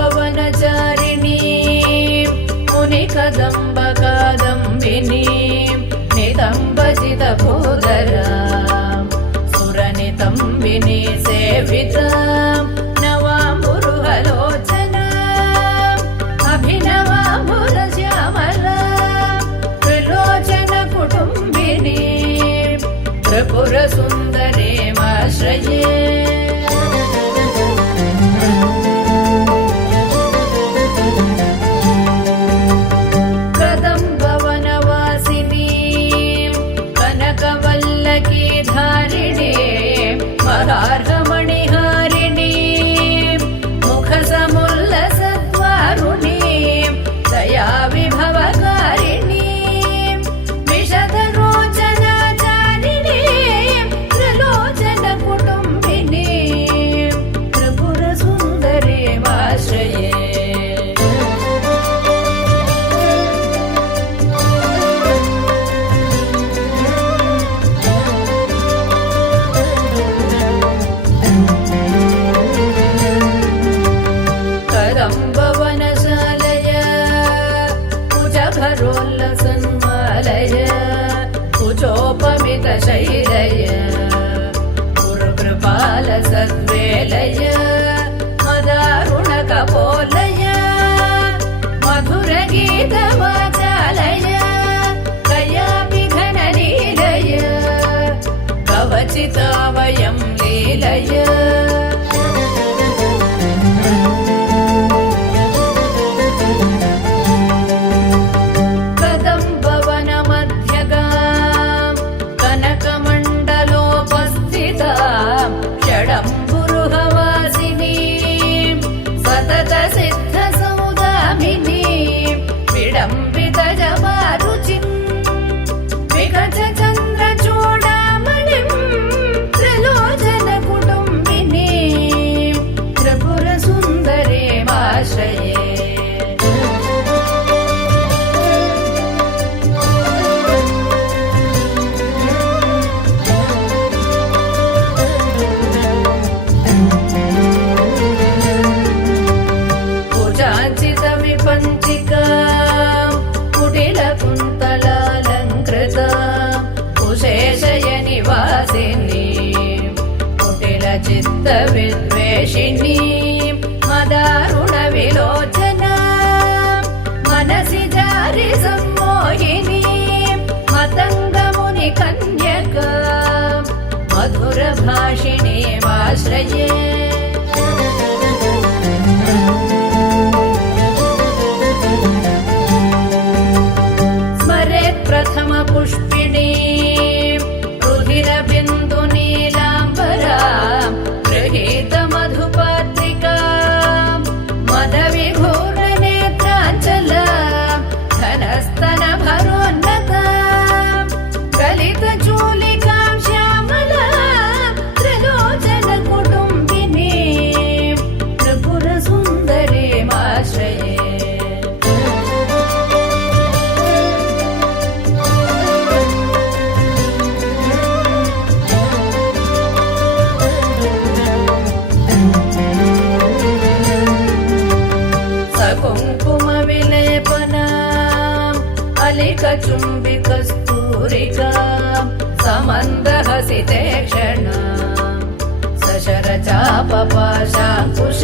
కదంబవనచారిణీ ముని కదంబ కాదంబినీ నితంబజితభూధరా సురనితంబినీ సేవితా నవాంబురుహలోచనా అభినవాంబురశ్యామలా త్రిలోచన కుటుంబినీ త్రిపుర సుందరీమాశ్రయే మహార్హమణిహారిణీ ముఖసముల్లసద్వారుణీ దయా విభవకారిణీ విశదరోచనాచారిణీ త్రిలోచన కుటుంబినీ త్రిపుర సుందరీమాశ్రయే కదంబవనశాలయ కుజభరోల్లసన్మాలయ కుచోపమిత శైలయ గురుకృపాల సద్వేలయ మదారుణ కపోలయ మధుర గీత వాచాలయ కయాభిఘన లీలయ కవచితావయం లీలయ షడంబురుహవాసినీ సతత సిద్ధ సౌదామినీ విడంబిత జవారుచిం వికచ చంద్ర చూడామణిం త్రిలోచన కుటుంబినీ త్రిపుర సుందరీమాశ్రయే పంచికా కుటిల కుంతలాలంకృత కుశేషయ నివాసిని కుటిల చిత్త విద్వేషిణి మదారుణ విలోచన మనసి జారి సమ్మోహిని మతంగముని కన్యక మధుర భాషిణి ఆశ్రయే ప్రథమ పుష్పిణీ రుధిర బిందు నీలాంబరా గృహీత మధుపాత్రికా మద విఘూర్ణ నేత్రాంచల ఘనస్తన భరోన్నత గలిత చూలికాం శ్యామల త్రిలోచన కుటుంబినీ త్రిపుర సుందరీమాశ్రయే కుంకుమ విలేపన అలిక చుంబికస్తూరిక సమందహసితే క్షణ సశర చాప పాశాంకుశ